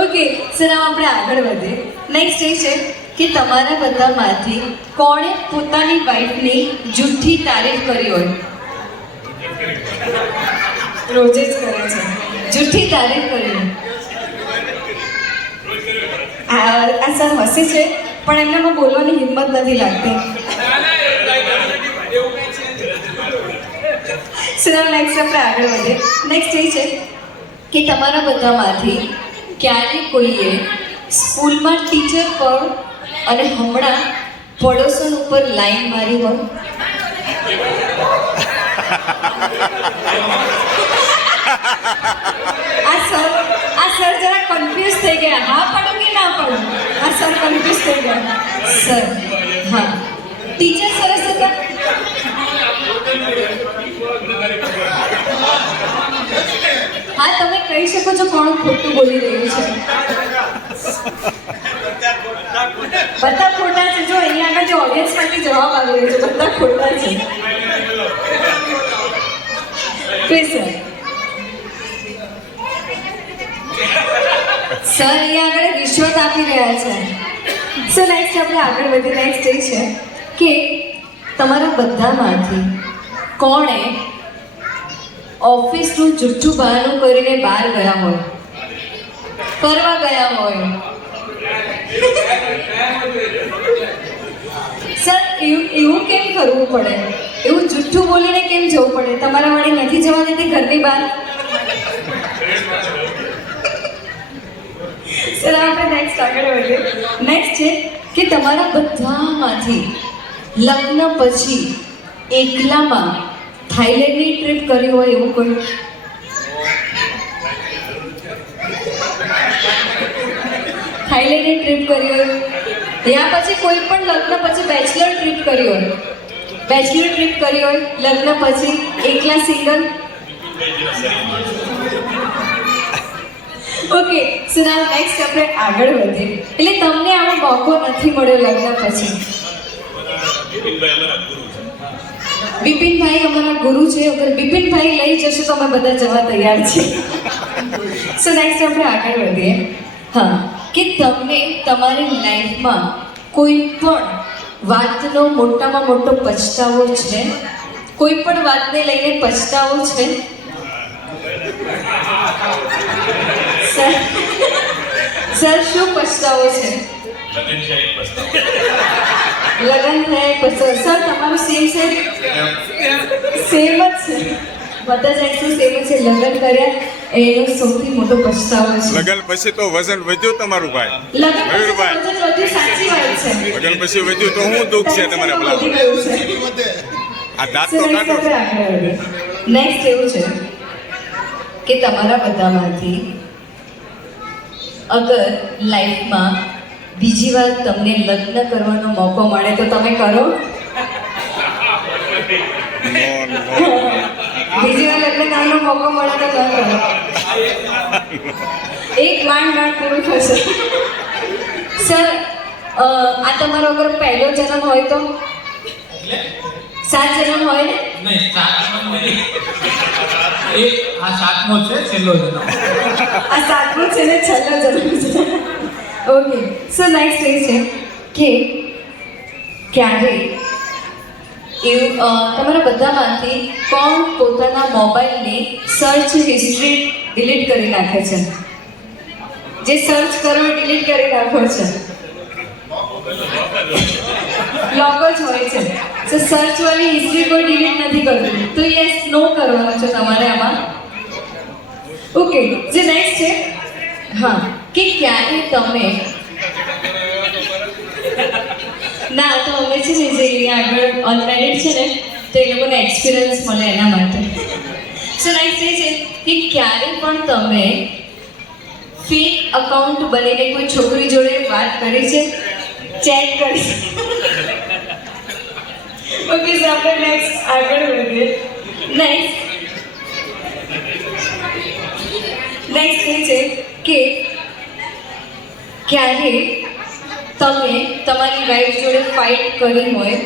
Okay sir આપણે આગળ વધીએ. નેક્સ્ટ એ છે કે તમારા બધામાંથી કોણે પોતાની વાઈફની જૂઠી તારીફ કરી હોય? રોજે જ કરે છે. જૂઠી તારીફ કરી આ સર હસે છે, પણ એમનામાં બોલવાની હિંમત નથી લાગતી. સર નેક્સ્ટ આપણે આગળ વધીએ. નેક્સ્ટ એ છે કે તમારા બધામાંથી ક્યારે કોઈએ સ્કૂલમાં ટીચર પર અને હમણાં પડોશન ઉપર લાઈન મારી હોય? આ સર આ સર જરા કન્ફ્યુઝ થઈ ગયા. હા પડો કે ના પડું આ સર કન્ફ્યુઝ થઈ ગયા. સર, હા. ટીચર સરસ હતા હા તમે કહી શકો છો કોણ ખોટું બોલી રહ્યું છે. બધા ખોટા છે. જો અહીંયા આગળ જો ઓડિયન્સમાંથી જવાબ આવી રહ્યો છે. બધા ખોટા છે. પ્લીઝ સર અહીંયા આગળ રિશ્વત આપી રહ્યા છે. સર નેક્સ્ટ આપણે આગળ વધી નેક્સ્ટ એ છે કે તમારા બધામાંથી કોણે ઓફિસનું જુઠ્ઠું બહાનું કરીને બહાર ગયા હોય? ફરવા ગયા હોય. સર, એવું કેમ કરવું પડે? એવું જુઠ્ઠું બોલીને કેમ જવું પડે? તમારા વાળી નથી જવા દેતી ઘરની બહાર? સર, આપણે નેક્સ્ટ આગળ વધીએ. નેક્સ્ટ છે કે તમારા બધામાંથી લગ્ન પછી એકલામાં થાઈલેન્ડની ટ્રીપ કરી હોય એવું કોઈ થાઈલેન્ડની ટ્રીપ કરી હોય. ત્યાં પછી કોઈ પણ લગ્ન પછી બેચલર ટ્રીપ કરી હોય. બેચલર ટ્રીપ કરી હોય, લગ્ન પછી એકલા સિંગલ ઓકે સુનાલ નેક્સ્ટ આપણે આગળ વધીએ. એટલે તમને આવો મોકો નથી મળ્યો લગ્ન પછી. બિપિનભાઈ અમારા ગુરુ છે. અગર બિપિનભાઈ લઈ જશે તો અમે બધા જવા તૈયાર છીએ. સો નેક્સ્ટ આપણે આગળ વધીએ. હા. કે તમને તમારી લાઈફમાં કોઈ પણ વાતનો મોટામાં મોટો પછતાવો છે? કોઈ પણ વાતને લઈને પછતાવો છે? સર સર શું પછતાવો છે? લગ્ન થયા પછી સર તમારું સેમ સેમ. સેમ જ છે. છે લગ્ન કર્યા. એનો સૌથી મોટો પછતાવો છે. લગન પછી તો વજન વધ્યું તમારું ભાઈ. મયુરભાઈ. લગન પછી વધ્યું તો શું દુઃખ છે તમારે છે? આ દાંત તો કાઢો. નેક્સ્ટ એવું છે કે તમારા બધામાંથી અગર લાઈફમાં બીજી વાર તમને લગ્ન કરવાનો મોકો મળે તો તમે કરો. બીજી વાર લગ્ન કામનો મોકો મળે તો ન કરો એક માંડ માંડ પૂરું થશે. સર આ તમારો અગર પહેલો જન્મ હોય તો? સાત જન્મ હોય ને? નહીં સાતમો નહીં. એ આ સાતમો છે છેલ્લો જન્મ. આ સાતમો છે ને છેલ્લો જન્મ છે. ઓકે સો નેક્સ્ટ એ છે કે ક્યારે એવું તમારા બધામાંથી કોણ પોતાના મોબાઈલની સર્ચ હિસ્ટ્રી ડિલીટ કરી નાખે છે? જે સર્ચ કરો ડિલીટ કરી નાખો છે. લોક જ હોય છે. તો સર્ચ વાળી હિસ્ટ્રી કોઈ ડિલીટ નથી કરતું. તો યસ નો કરવાનો છે તમારે આમાં. ઓકે જે નેક્સ્ટ છે? હા, કે ક્યારે તમે ના, તો અમે છે ને જે આગળ અનમેરિડ છે ને, તો એ લોકોને એક્સપિરિયન્સ મળે એના માટે. સો લાઈક એ છે કે ક્યારે પણ તમે ફેક અકાઉન્ટ બનીને કોઈ છોકરી જોડે વાત કરી છે ચેટ કરી. ઓકે સો આપણે નેક્સ્ટ આગળ વધીએ. નેક્સ્ટ નેક્સ્ટ એ છે કે ક્યારે તમે તમારી વાઈફ જોડે ફાઇટ કરી હોય